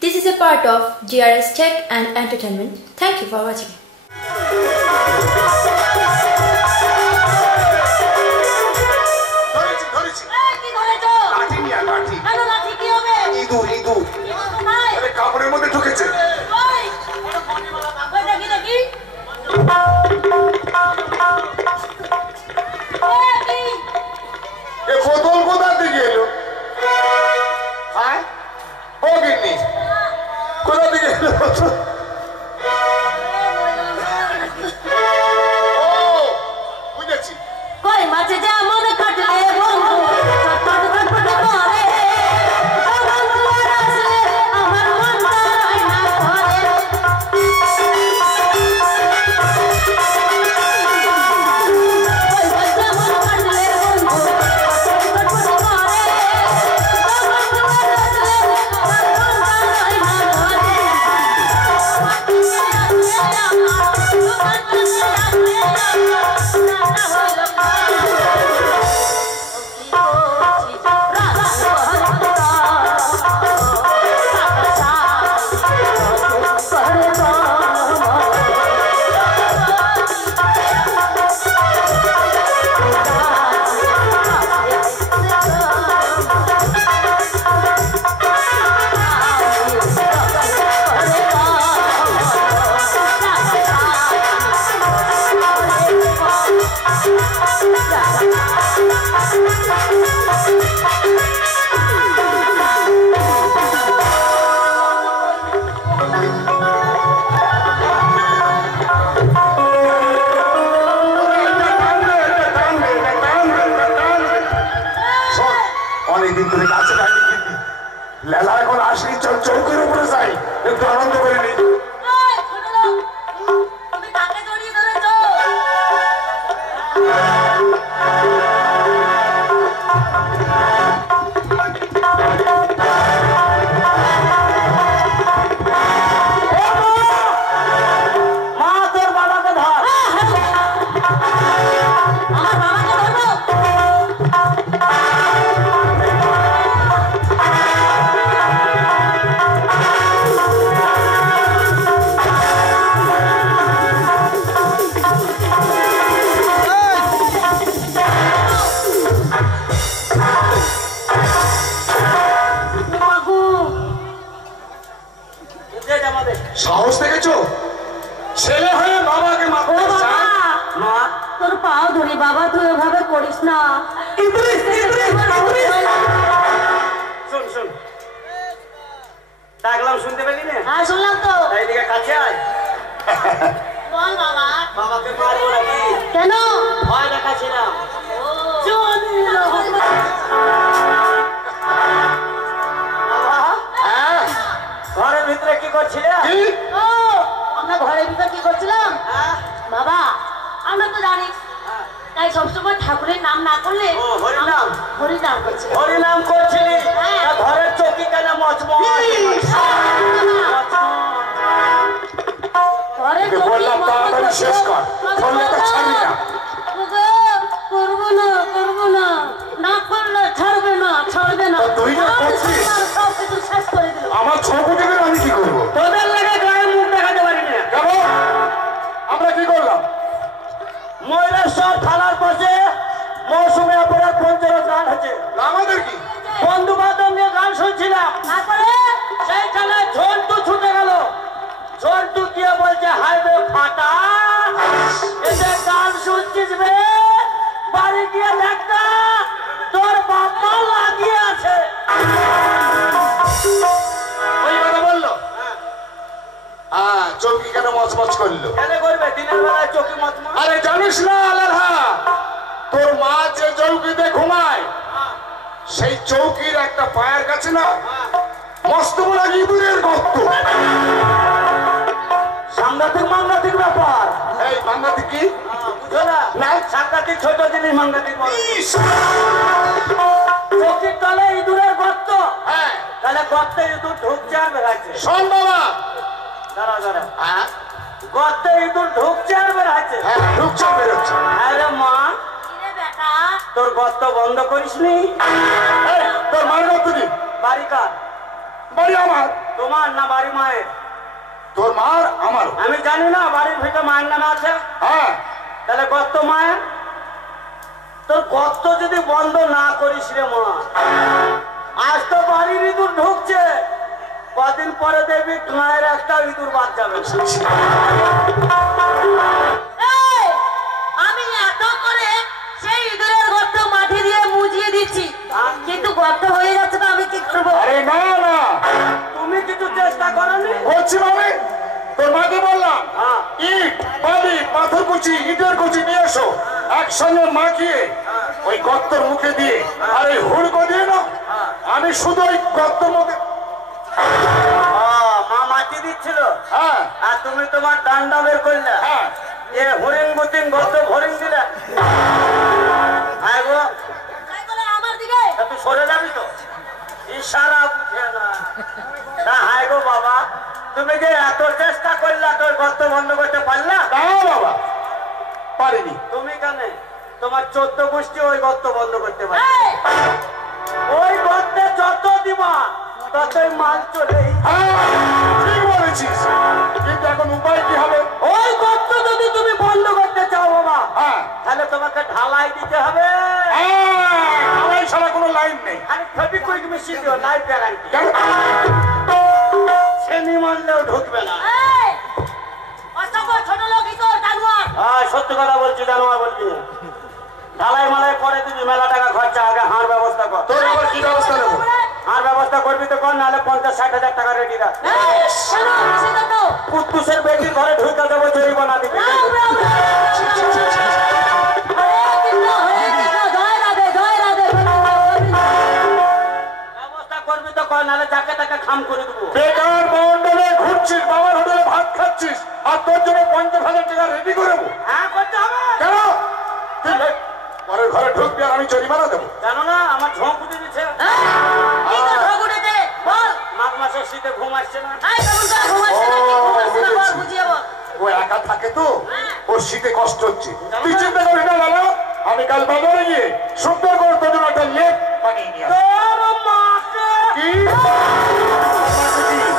This is a part of GRS Tech and Entertainment. Thank you for watching. কাপড়ের মধ্যে ঢুকেছে বোতল কোথা থেকে এলো? হ্যাঁ ও গিন্নি কোথা থেকে এলো? ও বুঝেছি কই মাঝে যা মনে কাটলে বন্ধু চটপট চটপট করে বন্ধু আসলে আমার মনটা রয় না ঘরে কই মাঝে মনে কাটলে বন্ধু চটপট চটপট করে বন্ধু আসলে আমার মনটা রয় না ঘরে অনেকদিন ধরে কাছে থাকি কিন্তু লেলা এখন আসলি চৌকির উপরে যাই একটু আনন্দ করে নি। তুমি কাকে জড়িয়ে ধরেছো? মা তোর বাবাকে ধর। আমার বাবাকে ধরবো? সাহস দেখেছো? ছেলে হয়ে বাবাকে মারতে চায়? মা তোর পাও ধরি বাবা, তুই এভাবে করিস না। শোন শোন, ডাকলাম শুনতে পেলি না? হ্যাঁ শুনলাম তো। এইদিকে কাছে আয়। বল বাবা। বাবাকে মারবো নাকি? কেন? ভয় দেখাচ্ছিলাম। হ্যাঁ ঘরের ভিতরে কি করছিলে? কি? ও আমরা ঘরের ভিতর কি করছিলাম বাবা? আমরা তো জানি তাই সবসময় ঠাকুরের নাম না করলে ও, হরিনাম? হরিনাম করছিলাম। হরিনাম করছিলি? হ্যাঁ। তা ঘরের চৌকি কেন মচমচ? ঘরের তোকে বললাম তাড়াতাড়ি শেষ কর, করলে তো ছাড়বি না। করবো না করবো না, না করলে ছাড়বে না ছাড়বে না। তা তুই না করছিস? সব কিছু শেষ করে দিল। আমার ছবুটিকে আমি কি করবো? তোদের লাগে গায়ে মুখ দেখাতে পারি না। কেমন আমরা কি করলাম? ময়ূরেশ্বর থানার পাশে মৌসুমী অপরাধ পঞ্চায়েত গান হচ্ছে। আমাদের কি? বন্ধু বান্ধব নিয়ে গান শুনছিলাম। তারপরে সেইখানে ঝন্টু ছুটে গেল। ঝন্টু গিয়ে বলছে হাইবে ফাটা, এসে গান শুনছিস বে? বাড়ি গিয়ে দেখ না তোর বাবা লাগিয়ে আছে। ওই কথা বললো? হ্যাঁ চৌকি কেন মচমচ করলো? কেন করবে? দিনের বেলায় চোখে মতমা। আরে জানিস না আলাদা, তোর মা যে চৌকিতে ঘুমায় সেই চৌকির একটা পায়ের কাছে না মস্ত বড় ইঁদুরের গর্ত। কি বুঝো না না। সাংঘাতিক ছোট জিনিস সাংঘাতিক বড়। চোখের তলে ইঁদুরের গর্ত, হ্যাঁ তাহলে গর্তে ইঁদুর ঢুকছে আর বেড়াচ্ছে। শোন বাবা। দাঁড়া দাঁড়া, হ্যাঁ গর্তে ইঁদুর ঢুকছে আর বেড়াচ্ছে। হ্যাঁ ঢুকছে বেরোচ্ছে। আরে মা, কিরে বেটা তোর গর্ত বন্ধ করিসনি? এই, তোর মার গর্ত কি? বাড়ি কার? বাড়ি আমার। তোমার না বাড়ি মায়ের? তোর মার আমার। আমি জানি না, বাড়ির ভিতরে মায়ের নাম আছে। হ্যাঁ তাহলে গর্ত মায়ের। তোর গর্ত যদি বন্ধ না করিস রে মা, আজ তো বাড়ির ইঁদুর ঢুকছে, কদিন পরে দেখবি গায়ের একটা ইঁদুর বাদ যাবে। এই, আমি এত করে সেই ইঁদুরের গর্ত মাটি দিয়ে মুজিয়ে দিচ্ছি, কিন্তু গর্ত হয়ে যাচ্ছে, তো আমি কি করবো? আরে না না, তুমি কিছু চেষ্টা করনি? করছি মানে তোর মাকে বললাম হ্যাঁ। ইট বালি পাথর কুচি ইটের কুচি নিয়ে এসো, একসঙ্গে মাখিয়ে ওই গর্তের মুখে দিয়ে আর এই হুড়কো দিয়ে না, আমি শুধু ওই গর্তের মুখে। মা মাটি দিচ্ছিল, হ্যাঁ আর তুমি তোমার ডান্ডা বের করলে, হ্যাঁ এ হরিং বুতিং গর্ত ভরিং দিলে। হ্যাঁ গো, তাই বলে আমার দিকে তা তুই সরে যাবি তো? ইশারা বুঝে না। তা হাই গো বাবা, তুমি যে এত চেষ্টা করলা তোর গর্ত বন্ধ করতে পারলা? না বাবা পারিনি। তুমি কেন? তোমার 14 গোষ্ঠী ওই গর্ত বন্ধ করতে পারে। এই, ওই গর্তে যত দিবা ততই মাল চলে। হ্যাঁ ঠিক বলেছিস, কিন্তু এখন উপায় কি হবে? ওই গর্ত যদি তুমি বন্ধ করতে চাও বাবা, হ্যাঁ তাহলে তোমাকে ঢালাই দিতে হবে। আমার ছাড়া কোনো লাইন নেই। খালি ফেবিকুইক মিশিয়ে দিও, লাইফ গ্যারান্টি। কেন? সেনি মানলেও ঢুকবে না। এই, অসংখ্য ছোট লোক ইঁদুর জানোয়ার। সত্যি কথা বলছি, জানোয়ার বলবি না। ঢালাই মালাই করে দিবি, মেলা টাকা খরচা, আগে হাঁড় ব্যবস্থা কর। তোর আবার কি ব্যবস্থা নেবো? হাঁড় ব্যবস্থা করবি তো কর, নাহলে 50-60 হাজার টাকা রেডি রাখ। এই, শোনো, সেটা তো। কুত্তুসের বেটির ঘরে ঢুকে দেবো, জরিমানা দিবি। রাম, রাম, রাম। হরে কৃষ্ণ, জয় রাধে, জয় রাধে। ব্যবস্থা করবি তো কর, নাহলে যাকে তাকে খাম করে দেবো। বেকার মন্ডলে ঘুরছিস, বাবার হোটেলে ভাত খাচ্ছিস, আর তোর জন্য 50,000 টাকা রেডি করে দেবো। হ্যাঁ করতে হবে। কেন? তুই পরের ঘরে ঢুকবি আর আমি জরিমানা দেবো। জানো না আমার ঝোঁক উঠে দিচ্ছে। কি কথা ঘটেছে? বল। মাঘ মাসের শীতে ঘুম আসছে না। এই, কেমন করে ঘুমাচ্ছে না, কি ঘুমাচ্ছে না, বল, বুঝিয়ে বল। ও একা থাকে তো, ওর শীতে কষ্ট হচ্ছে। তুই চিন্তা করিস না লালা, আমি কাল বাজারে গিয়ে সুন্দর করে তোর জন্য একটা লেপ বানিয়ে নিয়ে আসবো। তোর মাকে কি?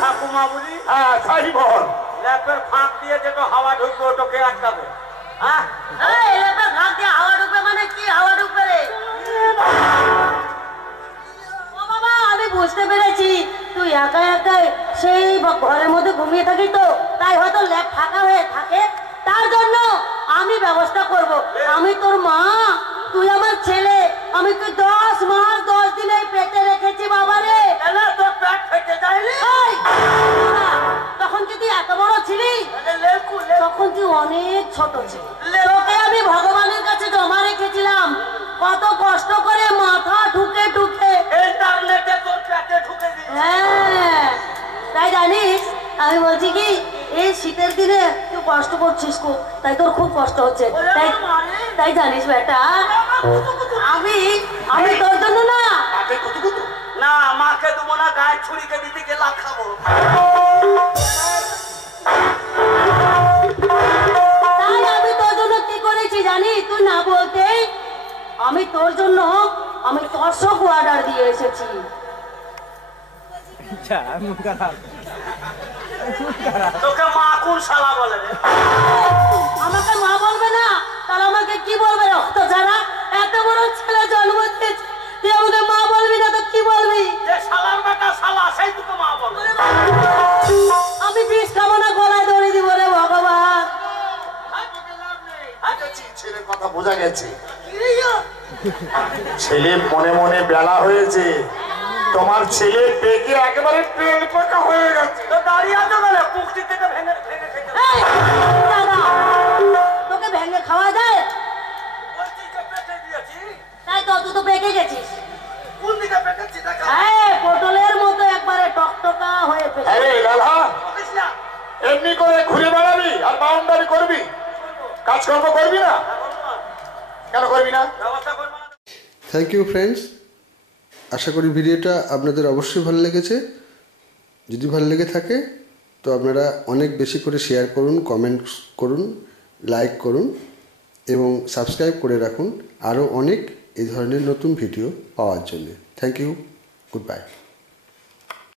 ঠাকুমা বলি, হ্যাঁ তাই বল। ল্যাপের ফাঁক দিয়ে যেটা হাওয়া ঢুকবে ওটাকে আটকাবে। হ্যাঁ এই, এলাকা ভাগ দিয়ে হাওয়া ঢুকবে মানে কি হাওয়া ঢুকবে রে? ও বাবা, আমি বুঝতে পেরেছি তুই একা একাই সেই ঘরের মধ্যে ঘুমিয়ে থাকিস, তো তাই হয়তো ল্যাপ ফাঁকা হয়ে থাকে, তার জন্য আমি ব্যবস্থা করব। আমি তোর মা, তুই আমার ছেলে, আমি তুই 10 মাস 10 দিনে পেটে রেখেছি বাবা রে। কেন তোর পেট ফেটে যায়নি? এই, তখন কি তুই এত বড় ছিলি? লেকু তখন তুই অনেক ছোট ছিল, তোকে আমি ভগবানের কাছে জমা রেখেছিলাম, কত কষ্ট করে মাথা ঠুকে ঠুকে। ইন্টারনেটে তোর পেটে ঢুকে দিই। হ্যাঁ, তাই জানিস আমি বলছি কি, এই শীতের দিনে তুই কষ্ট করছিস খুব, তাই তোর খুব কষ্ট হচ্ছে। তাই তাই জানিস বেটা, আমি আমি তোর জন্য না, মাকে কুতু কুতু। না মাকে দেবো না, গায়ে ছুরিকে দিতে গেলে খাবো। তাই আমি তোর জন্য কি করেছি জানিস? তুই না বলতেই আমি তোর জন্য আমি দর্শক অর্ডার দিয়ে এসেছি। তোকে মা কোন শালা বলে রে? আমাকে মা বলবে না, তাহলে আমাকে কি বলবে? রক্ত ছাড়া এত বড় ছেলে জন্ম দিয়েছে, তুই আমাকে মা বলবি না তো কি বলবি? যে শালার বেটা শালা, সেই তোকে মা বলে। আমি বিষ খাবো না, গলায় দড়ি দিব রে ভগবান। ছেলের কথা বোঝা গেছে, ছেলে মনে মনে বেলা হয়েছে, তোমার ছেলে পেকে একেবারে তেল পাকা হয়ে গেছে। তো দাঁড়িয়ে আছো কেন? পুষ্টি থেকে ভেঙে ভেঙে খেতে এই, দাদা, তোকে ভেঙে খাওয়া যায়? বলছি যে পেটে দিয়েছি। তাই তো, তুই তো পেকে গেছিস। কোন দিকে পেটেছি দেখা? এই, পটলের মতো একবারে টকটকা হয়ে পেকে। আরে লালা, বলিস না। এমনি করে ঘুরে বেড়াবি আর বাউন্ডারি করবি? কাজকর্ম করবি না? কেন করবি না? থ্যাংক ইউ ফ্রেন্ডস, আশা করি ভিডিওটা আপনাদের অবশ্যই ভালো লেগেছে। যদি ভালো লেগে থাকে তো আপনারা অনেক বেশি করে শেয়ার করুন, কমেন্ট করুন, লাইক করুন এবং সাবস্ক্রাইব করে রাখুন আরও অনেক এই ধরনের নতুন ভিডিও পাওয়ার জন্য। Thank you, good by.